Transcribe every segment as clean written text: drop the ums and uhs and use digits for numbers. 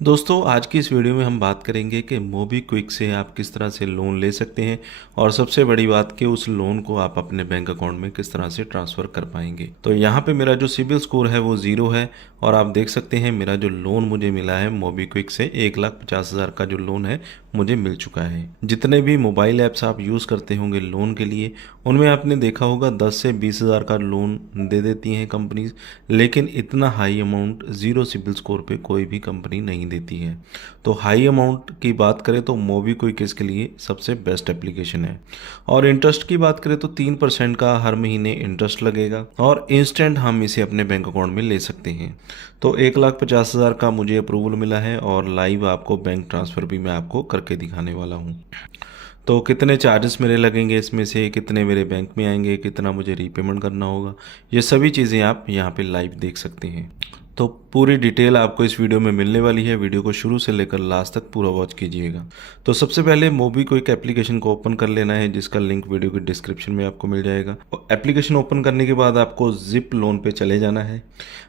दोस्तों आज की इस वीडियो में हम बात करेंगे कि मोबीक्विक से आप किस तरह से लोन ले सकते हैं और सबसे बड़ी बात कि उस लोन को आप अपने बैंक अकाउंट में किस तरह से ट्रांसफ़र कर पाएंगे। तो यहाँ पे मेरा जो सिबिल स्कोर है वो 0 है और आप देख सकते हैं मेरा जो लोन मुझे मिला है मोबीक्विक से 1,50,000 का जो लोन है मुझे मिल चुका है। जितने भी मोबाइल ऐप्स आप यूज़ करते होंगे लोन के लिए उनमें आपने देखा होगा 10 से 20,000 का लोन दे देती हैं कंपनीज, लेकिन इतना high amount zero CIBIL score पे कोई भी कंपनी नहीं देती है। तो हाई अमाउंट की बात करें तो मोबीक्विक इसके लिए सबसे बेस्ट एप्लीकेशन है। और इंटरेस्ट की बात करें तो 3% का हर महीने इंटरेस्ट लगेगा और इंस्टेंट हम इसे अपने बैंक अकाउंट में ले सकते हैं। तो 1,50,000 का मुझे अप्रूवल मिला है और लाइव आपको बैंक ट्रांसफ़र भी मैं आपको करके दिखाने वाला हूँ। तो कितने चार्जेस मेरे लगेंगे, इसमें से कितने मेरे बैंक में आएंगे, कितना मुझे रीपेमेंट करना होगा, ये सभी चीज़ें आप यहाँ पे लाइव देख सकते हैं। तो पूरी डिटेल आपको इस वीडियो में मिलने वाली है। वीडियो को शुरू से लेकर लास्ट तक पूरा वॉच कीजिएगा। तो सबसे पहले मोबीक्विक एप्लीकेशन को ओपन कर लेना है, जिसका लिंक वीडियो के डिस्क्रिप्शन में आपको मिल जाएगा। और एप्लीकेशन ओपन करने के बाद आपको जिप लोन पे चले जाना है।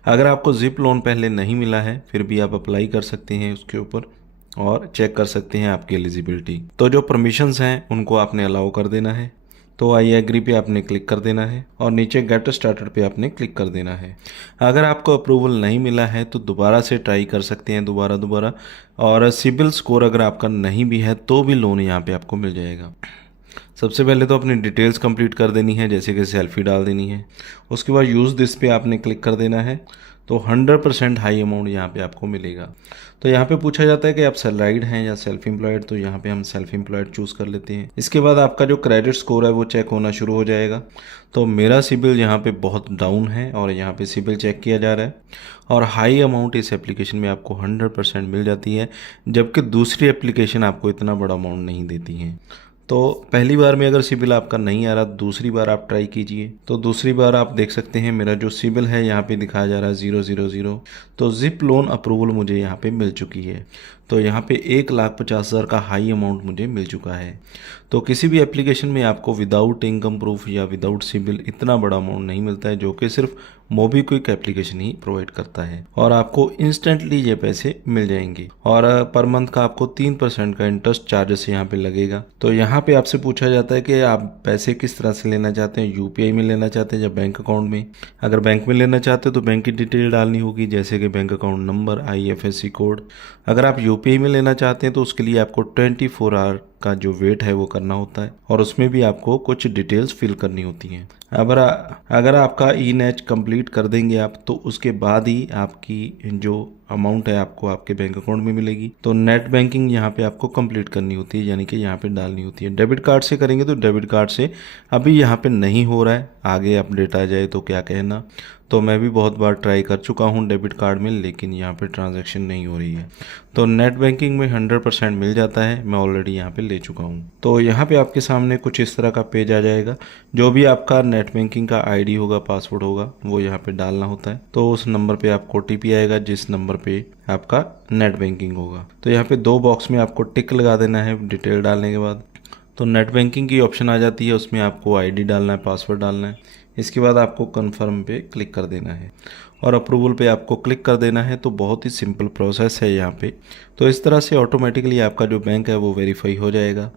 अगर आपको जिप लोन पहले नहीं मिला है फिर भी आप अप्लाई कर सकते हैं उसके ऊपर और चेक कर सकते हैं आपकी एलिजिबिलिटी। तो जो परमिशंस हैं उनको आपने अलाउ कर देना है। तो आई एग्री पे आपने क्लिक कर देना है और नीचे गेट स्टार्टेड पे आपने क्लिक कर देना है। अगर आपको अप्रूवल नहीं मिला है तो दोबारा से ट्राई कर सकते हैं दोबारा। और सिबिल स्कोर अगर आपका नहीं भी है तो भी लोन यहाँ पे आपको मिल जाएगा। सबसे पहले तो अपनी डिटेल्स कंप्लीट कर देनी है, जैसे कि सेल्फी डाल देनी है। उसके बाद यूज़ दिस पे आपने क्लिक कर देना है। तो 100% हाई अमाउंट यहाँ पे आपको मिलेगा। तो यहाँ पे पूछा जाता है कि आप सैलराइड हैं या सेल्फ एम्प्लॉयड, तो यहाँ पे हम सेल्फ एम्प्लॉयड चूज़ कर लेते हैं। इसके बाद आपका जो क्रेडिट स्कोर है वो चेक होना शुरू हो जाएगा। तो मेरा सिबिल यहाँ पे बहुत डाउन है और यहाँ पे सिबिल चेक किया जा रहा है और हाई अमाउंट इस एप्लीकेशन में आपको 100% मिल जाती है, जबकि दूसरी एप्लीकेशन आपको इतना बड़ा अमाउंट नहीं देती है। तो पहली बार में अगर सिबिल आपका नहीं आ रहा दूसरी बार आप ट्राई कीजिए। तो दूसरी बार आप देख सकते हैं मेरा जो सिबिल है यहाँ पे दिखाया जा रहा है 000। तो जिप लोन अप्रूवल मुझे यहाँ पे मिल चुकी है। तो यहाँ पे 1,50,000 का हाई अमाउंट मुझे मिल चुका है। तो किसी भी एप्लीकेशन में आपको विदाउट इनकम प्रूफ या विदाउट सिबिल इतना बड़ा अमाउंट नहीं मिलता है, जो कि सिर्फ मोबीक्विक एप्लीकेशन ही प्रोवाइड करता है और आपको इंस्टेंटली ये पैसे मिल जाएंगे। और पर मंथ का आपको 3% का इंटरेस्ट चार्जेस यहाँ पे लगेगा। तो यहाँ पे आपसे पूछा जाता है कि आप पैसे किस तरह से लेना चाहते हैं, यूपीआई में लेना चाहते हैं या बैंक अकाउंट में। अगर बैंक में लेना चाहते हो तो बैंक की डिटेल डालनी होगी, जैसे कि bank account number, IFSC code. अगर आप यूपीआई में लेना चाहते हैं तो उसके लिए आपको 24 आवर का जो वेट है वो करना होता है और उसमें भी आपको कुछ डिटेल्स फिल करनी होती हैं। अगर आपका ई नेच कंप्लीट कर देंगे आप तो उसके बाद ही आपकी जो अमाउंट है आपको आपके बैंक अकाउंट में मिलेगी। तो नेट बैंकिंग यहाँ पे आपको कंप्लीट करनी होती है, यानी कि यहाँ पे डालनी होती है। डेबिट कार्ड से करेंगे तो डेबिट कार्ड से अभी यहाँ पे नहीं हो रहा है, आगे अपडेट आ जाए तो क्या कहना। तो मैं भी बहुत बार ट्राई कर चुका हूँ डेबिट कार्ड में, लेकिन यहाँ पे ट्रांजैक्शन नहीं हो रही है। तो नेट बैंकिंग में 100% मिल जाता है, मैं ऑलरेडी यहाँ पे ले चुका हूँ। तो यहाँ पे आपके सामने कुछ इस तरह का पेज आ जाएगा। जो भी आपका नेट बैंकिंग का आईडी होगा, पासवर्ड होगा, वो यहाँ पे डालना होता है। तो उस नंबर पे आपको OTP आएगा जिस नंबर पे आपका नेट बैंकिंग होगा। तो यहाँ पे 2 बॉक्स में आपको टिक लगा देना है डिटेल डालने के बाद। तो नेट बैंकिंग की ऑप्शन आ जाती है, उसमें आपको आईडी डालना है, पासवर्ड डालना है। इसके बाद आपको कन्फर्म पे क्लिक कर देना है और अप्रूवल पे आपको क्लिक कर देना है। तो बहुत ही सिंपल प्रोसेस है यहाँ पे। तो इस तरह से ऑटोमेटिकली आपका जो बैंक है वो वेरीफाई हो जाएगा।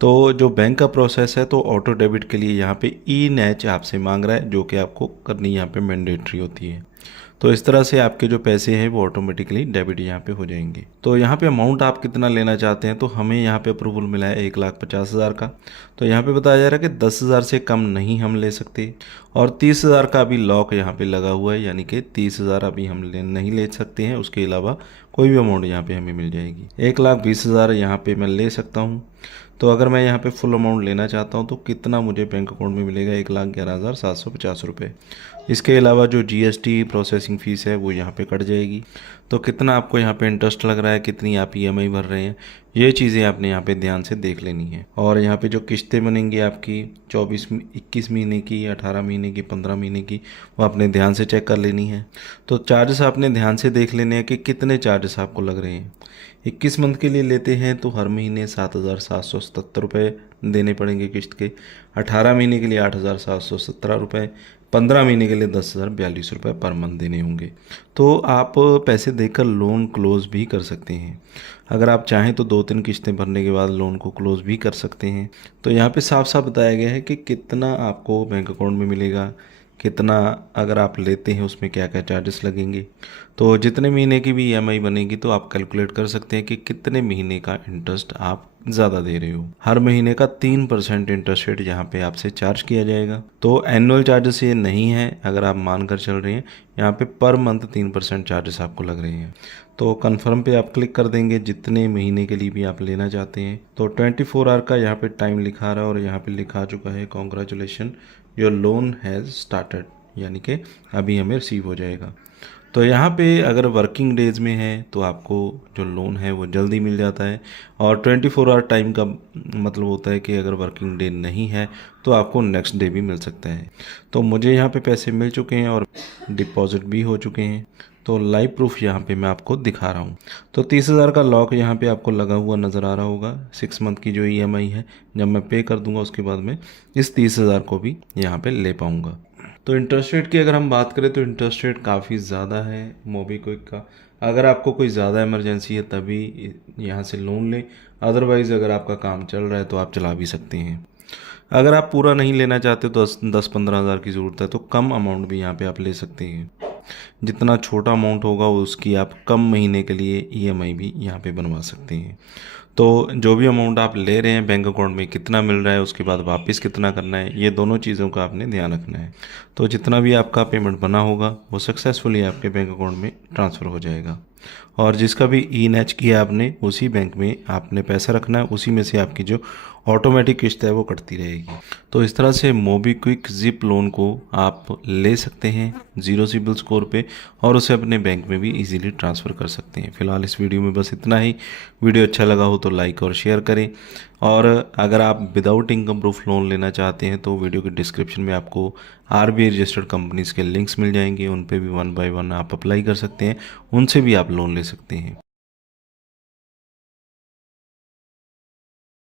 तो जो बैंक का प्रोसेस है तो ऑटो डेबिट के लिए यहाँ पे ई नेच आपसे मांग रहा है, जो कि आपको करनी यहाँ पे मैंडेटरी होती है। तो इस तरह से आपके जो पैसे हैं वो ऑटोमेटिकली डेबिट यहाँ पे हो जाएंगे। तो यहाँ पे अमाउंट आप कितना लेना चाहते हैं, तो हमें यहाँ पे अप्रूवल मिला है 1,50,000 का। तो यहाँ पे बताया जा रहा है कि 10,000 से कम नहीं हम ले सकते और 30,000 का अभी लॉक यहाँ पे लगा हुआ है, यानी कि 30,000 अभी हम नहीं ले सकते हैं। उसके अलावा कोई भी अमाउंट यहाँ पे हमें मिल जाएगी। 1,20,000 यहाँ पे मैं ले सकता हूँ। तो अगर मैं यहाँ पे फुल अमाउंट लेना चाहता हूँ तो कितना मुझे बैंक अकाउंट में मिलेगा, 1,11,750 रुपये। इसके अलावा जो GST प्रोसेसिंग फ़ीस है वो यहाँ पे कट जाएगी। तो कितना आपको यहाँ पे इंटरेस्ट लग रहा है, कितनी आप EMI भर रहे हैं, ये चीज़ें आपने यहाँ पे ध्यान से देख लेनी है। और यहाँ पे जो किस्तें बनेंगी आपकी 21 महीने की, 18 महीने की, 15 महीने की, वो आपने ध्यान से चेक कर लेनी है। तो चार्जेस आपने ध्यान से देख लेने हैं कि कितने चार्जेस आपको लग रहे हैं। 21 मंथ के लिए लेते हैं तो हर महीने 7,777 रुपये देने पड़ेंगे किस्त के। 18 महीने के लिए 8,717 रुपये, 15 महीने के लिए 10,042 रुपये पर मंथ देने होंगे। तो आप पैसे देकर लोन क्लोज भी कर सकते हैं। अगर आप चाहें तो 2-3 किश्तें भरने के बाद लोन को क्लोज भी कर सकते हैं। तो यहाँ पे साफ साफ बताया गया है कि कितना आपको बैंक अकाउंट में मिलेगा, कितना अगर आप लेते हैं उसमें क्या क्या चार्जेस लगेंगे। तो जितने महीने की भी ईएमआई बनेगी तो आप कैलकुलेट कर सकते हैं कि कितने महीने का इंटरेस्ट आप ज़्यादा दे रहे हो। हर महीने का 3% इंटरेस्ट रेट यहाँ पे आपसे चार्ज किया जाएगा। तो एनुअल चार्जेस ये नहीं है, अगर आप मान कर चल रहे हैं यहाँ पे पर मंथ 3% चार्जेस आपको लग रहे हैं। तो कन्फर्म पे आप क्लिक कर देंगे जितने महीने के लिए भी आप लेना चाहते हैं। तो 24 आवर का यहाँ पे टाइम लिखा रहा है और यहाँ पे लिखा चुका है congratulation your loan has started, यानी कि अभी हमें रिसीव हो जाएगा। तो यहाँ पे अगर वर्किंग डेज़ में है तो आपको जो लोन है वो जल्दी मिल जाता है, और 24 आवर टाइम का मतलब होता है कि अगर वर्किंग डे नहीं है तो आपको नेक्स्ट डे भी मिल सकता है। तो मुझे यहाँ पे पैसे मिल चुके हैं और डिपॉजिट भी हो चुके हैं। तो लाइव प्रूफ यहाँ पे मैं आपको दिखा रहा हूँ। तो 30,000 का लॉक यहाँ पे आपको लगा हुआ नज़र आ रहा होगा। 6 मंथ की जो ईएमआई है जब मैं पे कर दूंगा उसके बाद में इस 30,000 को भी यहाँ पे ले पाऊँगा। तो इंटरेस्ट रेट की अगर हम बात करें तो इंटरेस्ट रेट काफ़ी ज़्यादा है मोबीक्विक का। अगर आपको कोई ज़्यादा इमरजेंसी है तभी यहाँ से लोन लें, अदरवाइज़ अगर आपका काम चल रहा है तो आप चला भी सकते हैं। अगर आप पूरा नहीं लेना चाहते तो 10-15 हज़ार की ज़रूरत है तो कम अमाउंट भी यहाँ पे आप ले सकते हैं। जितना छोटा अमाउंट होगा उसकी आप कम महीने के लिए ईएमआई भी यहाँ पे बनवा सकते हैं। तो जो भी अमाउंट आप ले रहे हैं बैंक अकाउंट में कितना मिल रहा है, उसके बाद वापस कितना करना है, ये दोनों चीज़ों का आपने ध्यान रखना है। तो जितना भी आपका पेमेंट बना होगा वो सक्सेसफुली आपके बैंक अकाउंट में ट्रांसफ़र हो जाएगा। और जिसका भी ई-नैच किया आपने उसी बैंक में आपने पैसा रखना है, उसी में से आपकी जो ऑटोमेटिक किस्त है वो कटती रहेगी। तो इस तरह से मोबीक्विक जिप लोन को आप ले सकते हैं 0 सिबिल स्कोर पे, और उसे अपने बैंक में भी इजीली ट्रांसफ़र कर सकते हैं। फिलहाल इस वीडियो में बस इतना ही। वीडियो अच्छा लगा हो तो लाइक और शेयर करें, और अगर आप विदाउट इनकम प्रूफ लोन लेना चाहते हैं तो वीडियो के डिस्क्रिप्शन में आपको आरबीआई रजिस्टर्ड कंपनीज़ के लिंक्स मिल जाएंगे, उन पे भी 1 बाय 1 आप अप्लाई कर सकते हैं, उनसे भी आप लोन ले सकते हैं।